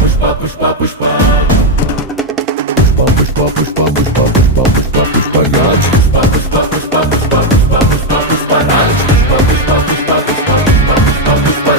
Pushpa Pushpa Pushpa Pushpa Pushpa Pushpa Pushpa Pushpa Pushpa Raj Pushpa Pushpa Pushpa Pushpa Pushpa Pushpa Pushpa Raj Pushpa Pushpa Pushpa Pushpa Pushpa Pushpa